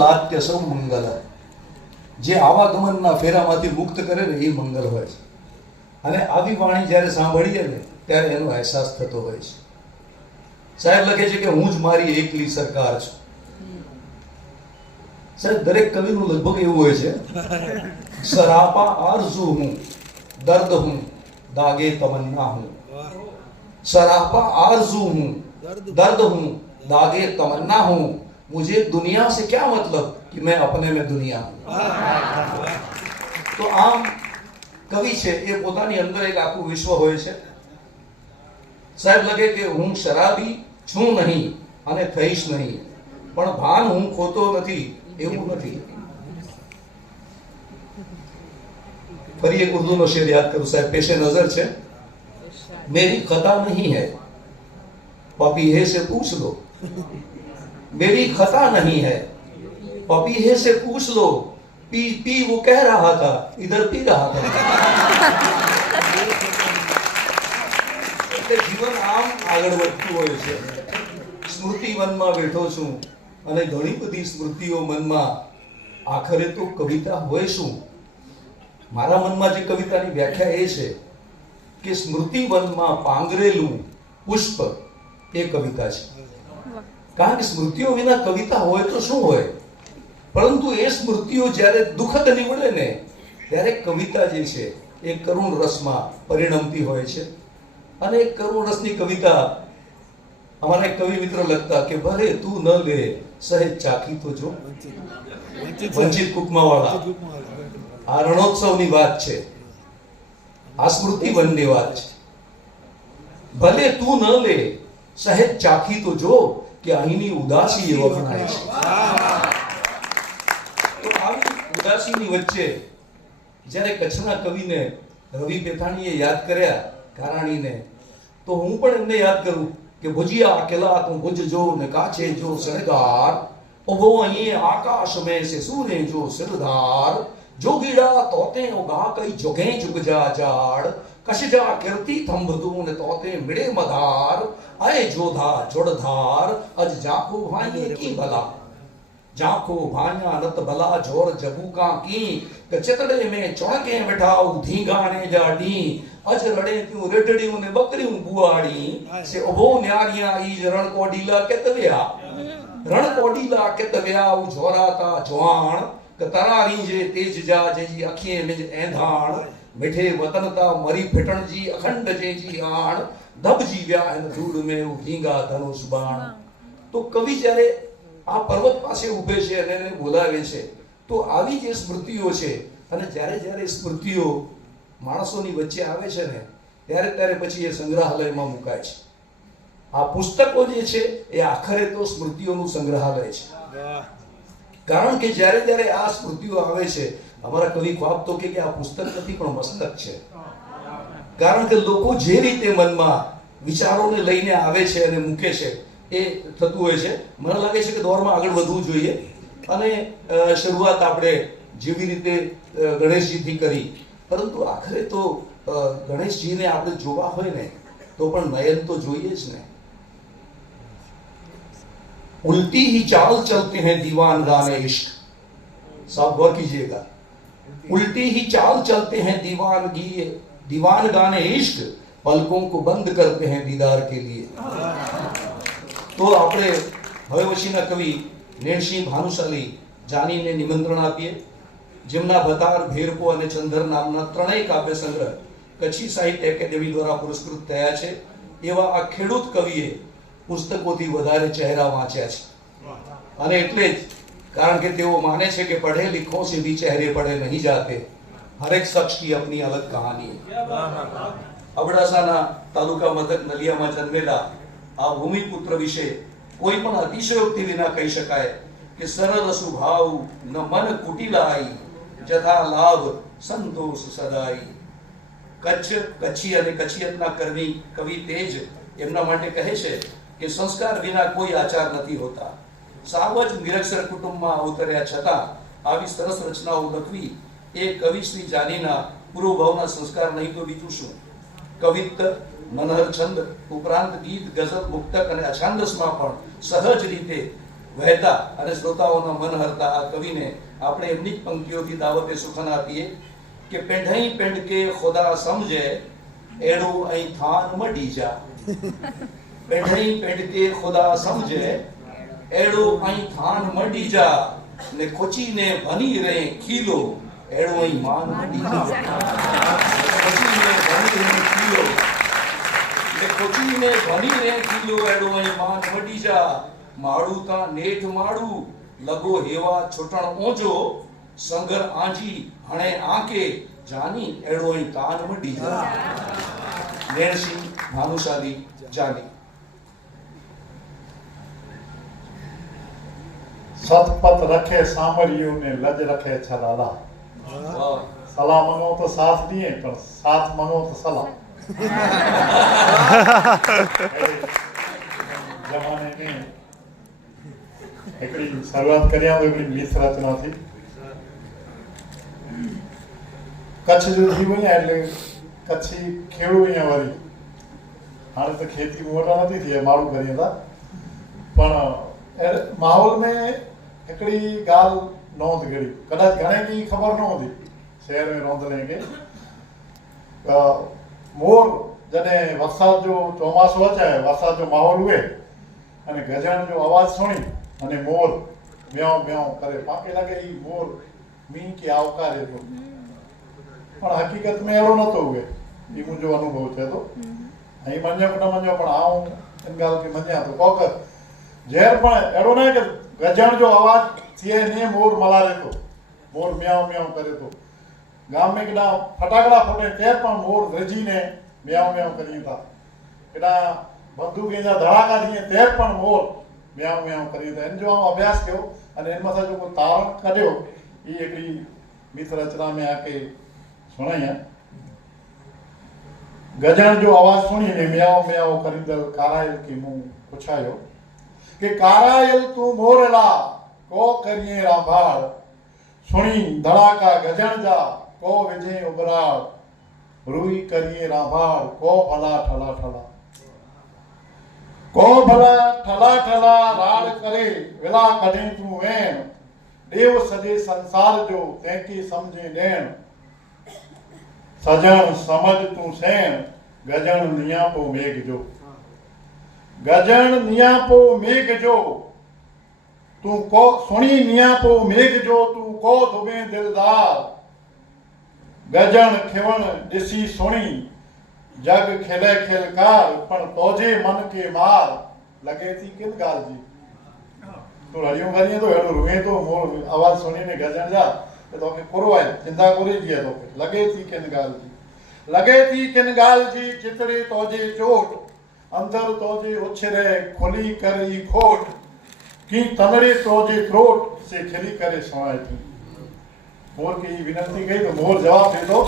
લાત્ય સૌ મંગલ. જે આવાગમનના ફેરામાંથી મુક્ત કરે ને એ મંગલ હોય છે. અને આવી વાણી જ્યારે સાંભળીએ ને, ત્યારે એનો અહેસાસ થતો હોય છે. સાહેબ લખે છે કે હું જ મારી એકલી સરકાર છું. સાહેબ, દરેક કવિનું લગભગ એવું હોય છે. સરાપા આરઝુ હું, દર્દ હું, દાગે તમન્ના હું. સરાપા આરઝુ હું, દર્દ હું, દાગે તમન્ના હું. मुझे दुनिया से क्या मतलब कि मैं अपने में दुनिया हूं તો આમ કવિ છે એ પોતાની અંદર એક આખું વિશ્વ હોય છે સાહેબ લગે કે હું શરાબી છું નહીં અને થઈશ નહીં પણ ભાન હું ખોતો નથી એવું નથી ફરી એક ઉર્દૂનો શેર યાદ કરું સાહેબ પેશે નજર છે मेरी खता नहीं है पपीहे से पूछ लो मेरी खता नहीं है पपीहे से पूछ लो पी पी वो कह रहा था इधर पी रहा था એટલે જીવન આમ આગળ વધતું હોય છે સ્મૃતિ વનમાં બેઠો છું અને ઘણી બધી સ્મૃતિઓ મનમાં આખરે તો કવિતા હોય શું મારા મનમાં જે કવિતાની વ્યાખ્યા એ છે કે સ્મૃતિ વનમાં પાંગરેલું પુષ્પ એ કવિતા છે કારણ કે સ્મૃતિઓ વિના કવિતા હોય તો શું હોય? પરંતુ એ સ્મૃતિઓ જ્યારે દુઃખદ નીવડે ને ત્યારે કવિતા જે છે એ કરુણ રસમાં પરિણમતી હોય છે. અને એ કરુણ રસની કવિતા અમારા એક કવિ મિત્ર લખતા કે ભલે તું ન લે સહેજ ચાખી તો જો. વંચિત કુકમાવાળા. આ રણોત્સવની વાત છે. આ સ્મૃતિ વનની વાત છે. ભલે તું ન લે સહેજ ચાખી તો જો. કે અહીંની ઉદાસી એ વખણાય છે. ઉદાસીની વચ્ચે જ્યારે કચ્છના કવિને રવિ પેથાણીએ યાદ કર્યા કારાણીને તો હું પણ એમને યાદ કરું કે ભજીયા કેલા તું ભુજજો ને કાચે જો સરદાર ઊભો અહીં આકાશ મેં સે સૂરે જો સરદાર. જોગીડા તોતે ઉગા કઈ જોગે જુગ જા જાડ કશજા કીર્તિ થંભતું ને તોતે મિડે મધાર અય જોધા જોડધાર અજ જાખો ભાઈએ કી ભલા? જાખો ભાયા નત ભલા જોર જબુકા કી કે? ચિતડે મે ચોણકે બેઠાઉ ધીંગાણે જાડી. અજ રડે ત્યું રેડડીયું ને બકરીયું બુઆડી સે ઓબો ન્યારિયા ઈ રણ કોડીલા કેતવ્યા. રણ કોડીલા કેતવ્યા ઉ જોરાતા જોવાણ કે તરારી જે તેજ જા જેજી અખીએ મિજ એંધાણ, મિઠે વતન તા મરી ફિટણજી અખંડ જેજી આણ દબજી વ્યા એન ધૂળ મે ઉધીંગા ધનુષ બાણ. તો કવિ જ્યારે આ પર્વત પાસે ઊભે છે અને એને બોલાવે છે, તો આવી જે સ્મૃતિઓ છે, અને જ્યારે જ્યારે સ્મૃતિઓ માણસોની વચ્ચે આવે છે ને, ત્યારે ત્યારે પછી એ સંગ્રહાલયમાં મુકાય છે. આ પુસ્તકો જે છે, એ આખરે તો સ્મૃતિઓનું સંગ્રહાલય છે. કારણ કે જ્યારે જ્યારે આ સ્મૃતિઓ આવે છે, અમારા કવિ ખ્વાબ તો કે આ પુસ્તક નથી, પણ મસ્તક છે. કારણ કે લોકો જે રીતે મનમાં વિચારોને લઈને આવે છે અને મૂકે છે, એ થતું હોય છે. મને લાગે છે કે દોરમાં આગળ વધવું જોઈએ. અને શરૂઆત આપણે જેવી રીતે ગણેશજીથી કરી. પરંતુ આખરે તો ગણેશજીને આપણે જોવા હોય ને, તો પણ નયન તો જોઈએ જ ને. उल्टी ही चाल चलते हैं दीवान गाने इश्क साहब गौर कीजिएगा उल्टी ही चाल चलते हैं दीवान गी दीवान गाने इश्क पलकों को बंद करते हैं दीदार के लिए તો આપણે હવે પછીના કવિ નેણસિંહ ભાનુશાલી જાનીને નિમંત્રણ આપીએ જેમના ભતાર ભેરપો અને ચંદર નામના ત્રણેય કાવ્ય સંગ્રહ કચ્છી સાહિત્ય એકેડેમી દ્વારા પુરસ્કૃત થયા છે એવા આ ખેડૂત કવિએ પુસ્તકોથી વધારે ચહેરા વાંચ્યા છે. અને એટલે જ, કારણ કે તેઓ માને છે કે સે ભી ચહેરે પડે નહીં જાતે, હરેક શખ્સ કી અપની અલગ કહાની હૈ અબડાસાના તાલુકા મથક નલિયામાં જન્મેલા આ ભૂમિપુત્ર વિશે કોઈ પણ અતિશયોક્તિ વિના કહી શકાય કે સરળ સુભાવ ન મન કુટિલાઈ, જથા લાભ સંતોષ સદાઈ. કચ્છ, કચ્છી અને કચ્છિયતના કર્મી કવિ તેજ એમના માટે કહે છે કે સંસ્કાર વિના કોઈ આચાર નથી હોતા. સાવ જ નિરક્ષર કુટુંબમાં અવતર્યા છતાં આવી સરસ રચનાઓ લખવી એ કવિશ્રી જાનીના પૂર્વભાવના સંસ્કાર નહીં તો બીજું શું? કવિત્ત, મનહર છંદ, ઉપરાંત ગીત, ગઝલ, મુક્તક અને અછાંદસમાં પણ સહજ રીતે વહેતા અને શ્રોતાઓના મન હરતા આ કવિને આપણે એમની જ પંક્તિઓથી દાવતે સુખન આપીએ કે પેઢઈ પેઢકે ખોદા સમજે, એડું અહીં થાન મડી જા. પેઢઈ પેઢકે ખોદા સમજે એડું અહીં થાન મડી જા ને કોચીને ભની રે ખીલો. એડું અહીં માન મડી જા. કોચીને ભની રે ખીલો. ને કોચીને ભની રે ખીલો એડું અહીં માન મડી જા. માળું તા નેઠ માળું લગો હેવા છોટણ ઓજો સંગર આંજી હણે આંકે જાની એડો અહીં કાન મડી જા. નેણસિંહ ભાનુશાલી જાની. સતપત રખે, સાંભળ્યું ને લજ રખે છલાલા સલાહ મંગો તો સાથ નહીં પણ સાથ મંગો તો સલાહ જમાને નહીં એકડી શરૂઆત કર્યા હોય એકડી મિત રચનાથી. કચ્છ જો જીવ એટલે કચ્છી ખેડૂ અહીંયા વળી. હાણે તો ખેતી મોટા નથી થયા, મારું કર્યા હતા. પણ માહોલ મેં हिकिड़ी ॻाल्हि न हूंदी घड़ी कॾहिं घणे जी ख़बर न हूंदी शहर में रहंदड़ कंहिंखे मोर जॾहिं वरसाद जो चौमासो अचे बरसाति जो माहौल हुए अने ગજણ जो आवाज़ु सुणी अने मोर મ્યાઉં મ્યાઉં करे પાકે लॻे ई मोर મીન કે આવકારે તો पर हक़ीक़त में अहिड़ो नथो હુએ એ मुंहिंजो अनुभव थिए थो ऐं मञो न मञो पर आउं हिन ॻाल्हि खे मञा थो कोकर ज़हर पण अहिड़ो न आहे की ગજણ જો અવાજ थिए ने मोर मलारे थो મોર મ્યાઉ મ્યાઉ કરે તો ગામ में કેડા ફટાકડા ફૂટે ત્યારે પણ મોર રજીને મ્યાઉ મ્યાઉ કરી હતા કેડા બંદૂક जा ધડાકા થઈએ ત્યારે પણ મોર મ્યાઉ મ્યાઉ કરી હતા એનો જો આમ અભ્યાસ કયો અને એમાં જો કોઈ તારણ કાઢ્યો એ हिकिड़ी मित रचना में आके सुणाई ગજણ જો અવાજ સુણીને મ્યાઉ મ્યાઉ કરી દલ કારાયલ કે મું પૂછાયો કે કારાયલ તું મોરલા, કો કરીએ રાભાળ? સુણી ધડાકા ગજણ જા, કો વિજય ઉબરાળ રૂઈ કરીએ રાભાળ, કો ભલા ઠલા ઠલા? કો ભલા ઠલા ઠલા રાડ કરે, વેલા કઢે તું વેણ? દેવ સજે સંસાર જો, તેકી સમજે દેણ? સજણ સમજ તું સેણ, ગજણ નિયાપો મેઘ જો? ગજણ નિયાપો મેઘ જો તું કો સુણી નિયાપો મેઘ જો તું કો ધુબે દિલદાર ગજણ ખેવણ ડિસી સુણી જગ ખેલે ખેલકાર પણ તોજે મન કે માર લગે તી કિન ગાલજી તો હરિયું કરીએ તો એડો રૂએ તો મોર અવાજ સુણીને ગજણ જા તો તો કે કોરવાય ચિંતા કરી ગયા તો કે લગે તી કિન ગાલજી લગે તી કિન ગાલજી ચિતડે તોજે ચોટ અંતર તોજી ઉછરે, ખોલી કરી ખોટ. કી તમડી તોજી ત્રોટ, સે ખરી કરે સવાય મોર કે વિનંતી ગઈ તો મોર જવાબ દીધો